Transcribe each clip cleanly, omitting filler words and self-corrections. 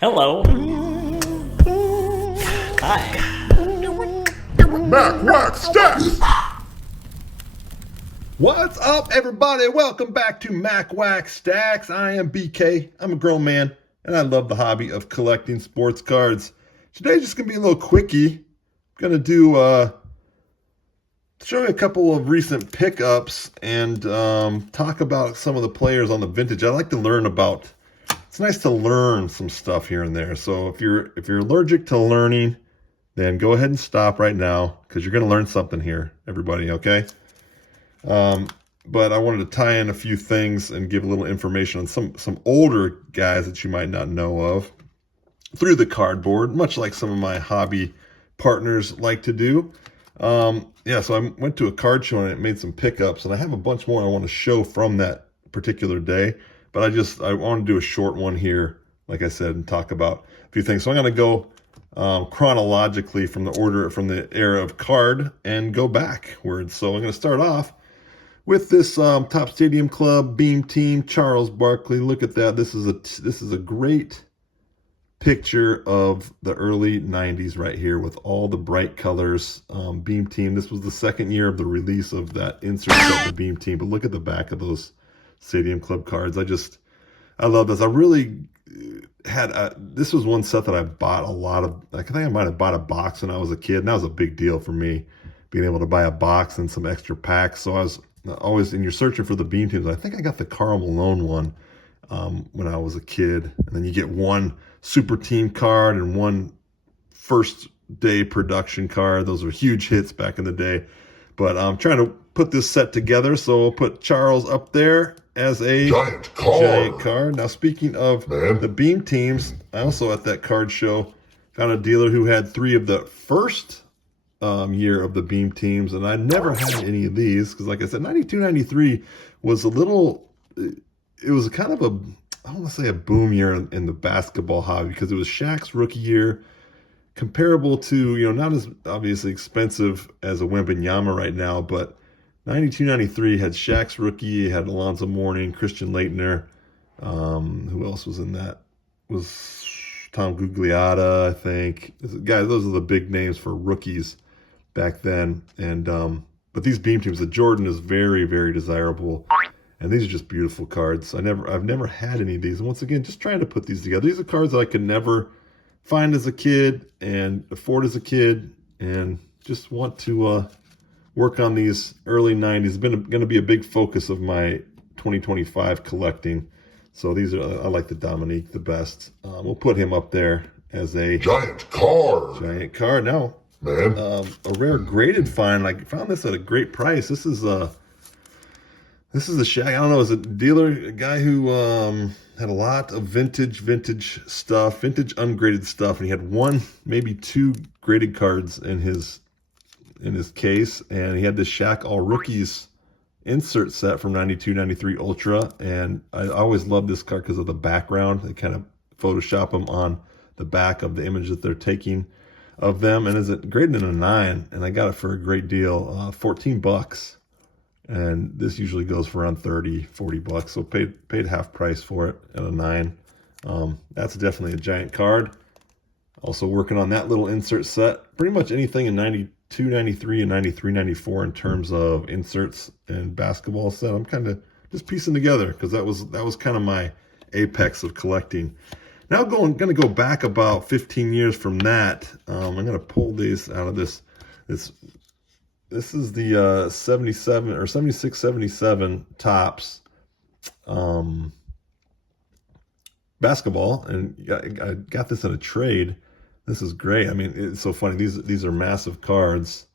Hello. Hi. Mac Wax Stacks! What's up, everybody? Welcome back to Mac Wax Stacks. I am BK. I'm a grown man, and I love the hobby of collecting sports cards. Today's just going to be a little quickie. I'm going to show you a couple of recent pickups and talk about some of the players on the vintage. I like to learn about. It's nice to learn some stuff here and there. So if you're allergic to learning, then go ahead and stop right now because you're going to learn something here, everybody, okay? But I wanted to tie in a few things and give a little information on some older guys that you might not know of through the cardboard, much like some of my hobby partners like to do. So I went to a card show and it made some pickups, and I have a bunch more I want to show from that particular day. But I want to do a short one here, like I said, and talk about a few things. So I'm going to go chronologically from the era of card and go backwards. So I'm going to start off with this Top Stadium Club Beam Team Charles Barkley. Look at that. This is a great picture of the early 90s right here with all the bright colors. Beam Team. This was the second year of the release of that insert set, the Beam Team. But look at the back of those Stadium Club cards. I love this. I really this was one set that I bought a lot of. I think I might have bought a box when I was a kid, and that was a big deal for me, being able to buy a box and some extra packs. So I was always, and you're searching for the Beam Teams. I think I got the Karl Malone one when I was a kid, and then you get one Super Team card and one first day production card. Those were huge hits back in the day. But I'm trying to put this set together, so we'll put Charles up there as a giant card. Now, speaking of the Beam Teams, I also at that card show found a dealer who had 3 of the first year of the Beam Teams, and I never had any of these because, like I said, 92-93 was it was kind of I don't want to say a boom year in the basketball hobby because it was Shaq's rookie year, comparable to, not as obviously expensive as a Wembanyama right now, but 92-93 had Shaq's rookie, had Alonzo Mourning, Christian Laettner. Who else was in that? Was Tom Gugliotta, I think. Guys, those are the big names for rookies back then. And but these Beam Teams, the Jordan is very, very desirable. And these are just beautiful cards. I've never had any of these. And once again, just trying to put these together. These are cards that I could never find as a kid and afford as a kid, and just want to work on these early 90s. It's going to be a big focus of my 2025 collecting. So I like the Dominique the best. We'll put him up there as a giant card. Now, man, a rare graded find. I found this at a great price. This is a Shaq. I don't know. Is a dealer, a guy who had a lot of vintage stuff, vintage ungraded stuff, and he had 1, maybe 2 graded cards in his case, and he had this Shaq All Rookies insert set from 92-93 Ultra, and I always loved this card because of the background. They kind of Photoshop them on the back of the image that they're taking of them, and is it graded in a 9, and I got it for a great deal, $14. And this usually goes for around $30-40, so paid half price for it at a 9. That's definitely a giant card. Also working on that little insert set. Pretty much anything in 92-93 and 93-94 in terms of inserts and basketball set. I'm kind of just piecing together because that was kind of my apex of collecting. Now going to go back about 15 years from that. I'm going to pull these out of this. This is the 77 or 76-77 Topps basketball, and I got this in a trade. This is great. I mean, it's so funny. These are massive cards.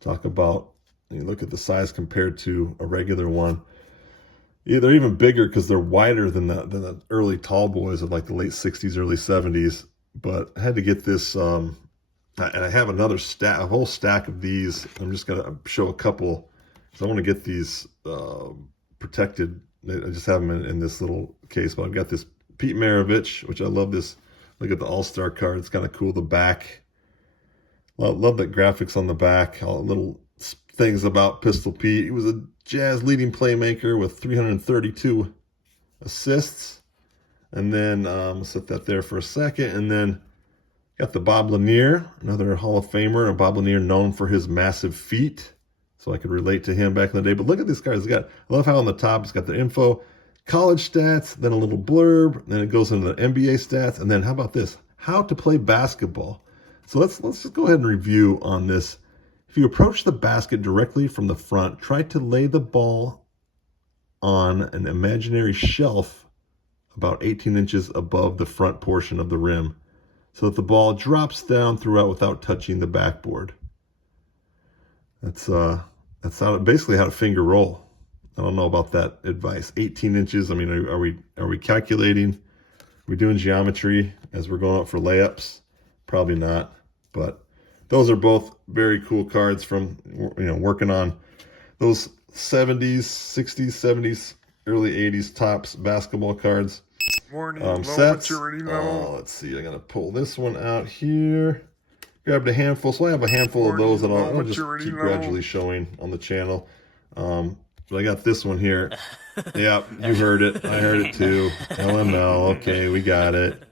Talk about, you look at the size compared to a regular one. Yeah, they're even bigger because they're wider than the early tall boys of like the late 60s, early 70s. But I had to get this. And I have a whole stack of these. I'm just going to show a couple. So I want to get these protected. I just have them in this little case. But I've got this Pete Maravich, which I love this. Look at the All-Star card. It's kind of cool. The back. Love the graphics on the back. All the little things about Pistol Pete. He was a Jazz leading playmaker with 332 assists. And then set that there for a second. And then got the Bob Lanier, another Hall of Famer, and Bob Lanier known for his massive feet. So I could relate to him back in the day. But look at this card. I love how on the top it's got the info, college stats, then a little blurb, then it goes into the NBA stats, and then how about this? How to play basketball. So let's just go ahead and review on this. If you approach the basket directly from the front, try to lay the ball on an imaginary shelf about 18 inches above the front portion of the rim, so that the ball drops down throughout without touching the backboard. That's basically how to finger roll. I don't know about that advice. 18 inches. I mean, are we calculating? Are we doing geometry as we're going up for layups? Probably not. But those are both very cool cards from working on those 70s, 60s, 70s, early 80s tops basketball cards. Sets. Let's see. I'm gonna pull this one out here. Grabbed a handful, so I have a handful of those that I'll just keep gradually showing on the channel. But I got this one here. Yep, you heard it. I heard it too. LML. Okay, we got it.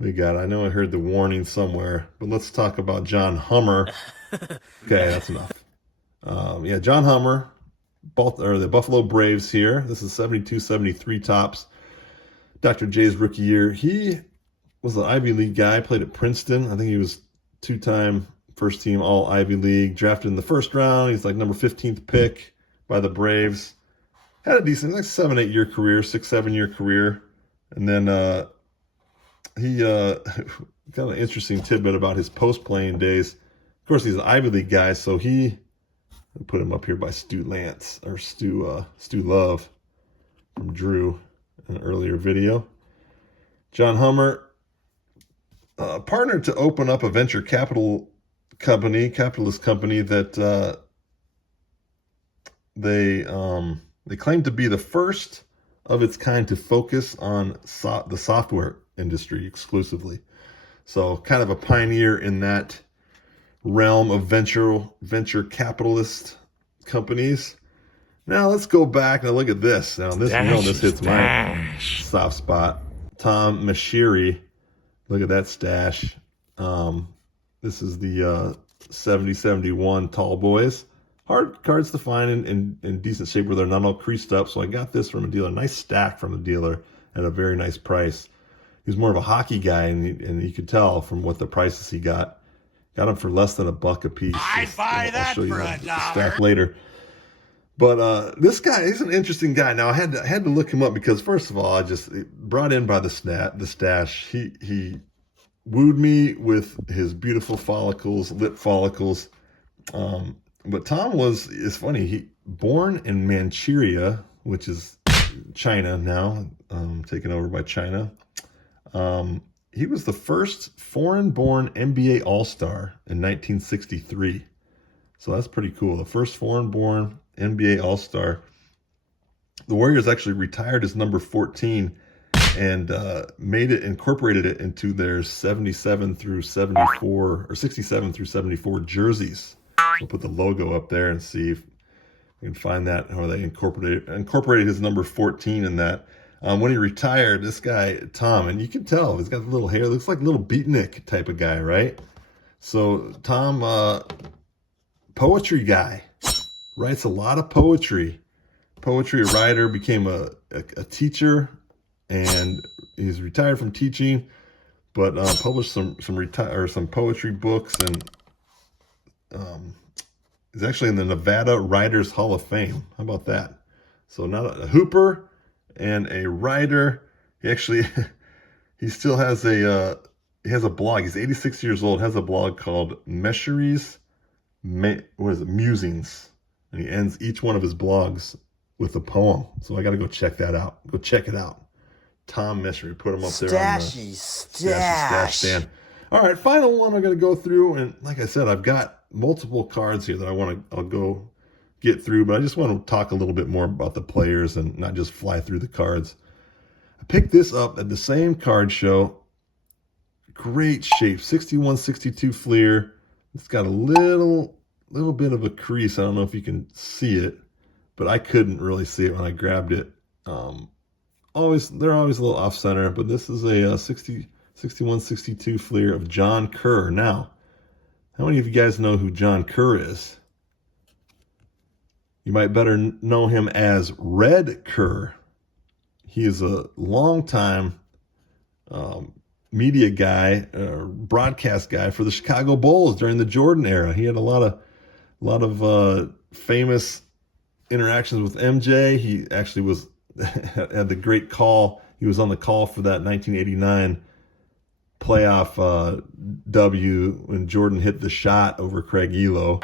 I know I heard the warning somewhere, but let's talk about John Hummer. Okay, that's enough. John Hummer, the Buffalo Braves here. This is 72-73 tops. Dr. J's rookie year. He was an Ivy League guy, played at Princeton. I think he was two-time first team all Ivy League, drafted in the first round. He's like number 15th pick by the Braves. Had a decent, like 7-8 year career, 6-7 year career. And then he got an interesting tidbit about his post-playing days. Of course, he's an Ivy League guy, so he put him up here by Stu Love from Drew in an earlier video. John Hummer partnered to open up a venture capitalist company that they claim to be the first of its kind to focus on the software industry exclusively. So kind of a pioneer in that realm of venture capitalist companies. Now let's go back and look at this. Now this hits my soft spot. Tom Masheri. Look at that stash. This is the 70-71 Tall Boys. Hard cards to find in decent shape where they're not all creased up. So I got this from a dealer. Nice stack from a dealer at a very nice price. He's more of a hockey guy, and you could tell from what the prices he got. Got them for less than $1 a piece. I'd buy that for $1. Stack later. But this guy, he's an interesting guy. Now I had to look him up because first of all, I just brought in by the stash. He wooed me with his beautiful lip follicles. But Tom is funny. He born in Manchuria, which is China now, taken over by China. He was the first foreign-born NBA All-Star in 1963. So that's pretty cool. The first foreign-born NBA All-Star. The Warriors actually retired his number 14 and incorporated it into their 77 through 74 or 67 through 74 jerseys. We'll put the logo up there and see if we can find that, how they incorporated his number 14 in that. When he retired, this guy, Tom, and you can tell he's got a little hair, looks like a little beatnik type of guy, right? So Tom, poetry guy, writes a lot of poetry. Poetry writer, became a teacher, and he's retired from teaching, but published some poetry books, and he's actually in the Nevada Writers Hall of Fame. How about that? So not a hooper and a writer. He still has he has a blog. He's 86 years old, has a blog called Masheri's Musings. And he ends each one of his blogs with a poem. So I got to go check that out. Go check it out. Tom Masheri, put him up there on the stash stand. All right, final one I'm going to go through. And like I said, I've got multiple cards here that I'll go get through, but I just want to talk a little bit more about the players and not just fly through the cards. I picked this up at the same card show. Great shape, 61-62 Fleer. It's got a little bit of a crease. I don't know if you can see it, but I couldn't really see it when I grabbed it. they're always a little off center, but this is a 61-62 Fleer of John Kerr. Now, how many of you guys know who John Kerr is? You might better know him as Red Kerr. He is a longtime media guy, broadcast guy for the Chicago Bulls during the Jordan era. He had a lot of famous interactions with MJ. He actually had the great call. He was on the call for that 1989 playoff W when Jordan hit the shot over Craig Elo.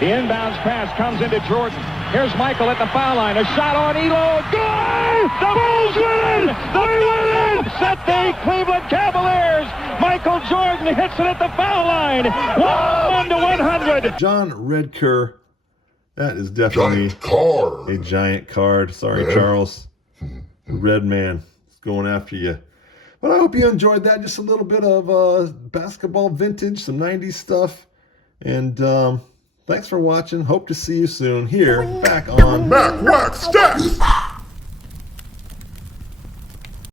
The inbounds pass comes into Jordan. Here's Michael at the foul line. A shot on Elo. Good! The Bulls win! They win! Set the Cleveland Cavaliers. Michael Jordan hits it at the foul line. 101-100. John Red Kerr. That is definitely a giant card. Sorry, Charles. Red man is going after you. But I hope you enjoyed that. Just a little bit of basketball vintage, some 90s stuff. And thanks for watching. Hope to see you soon here back on Mac Wax Stats.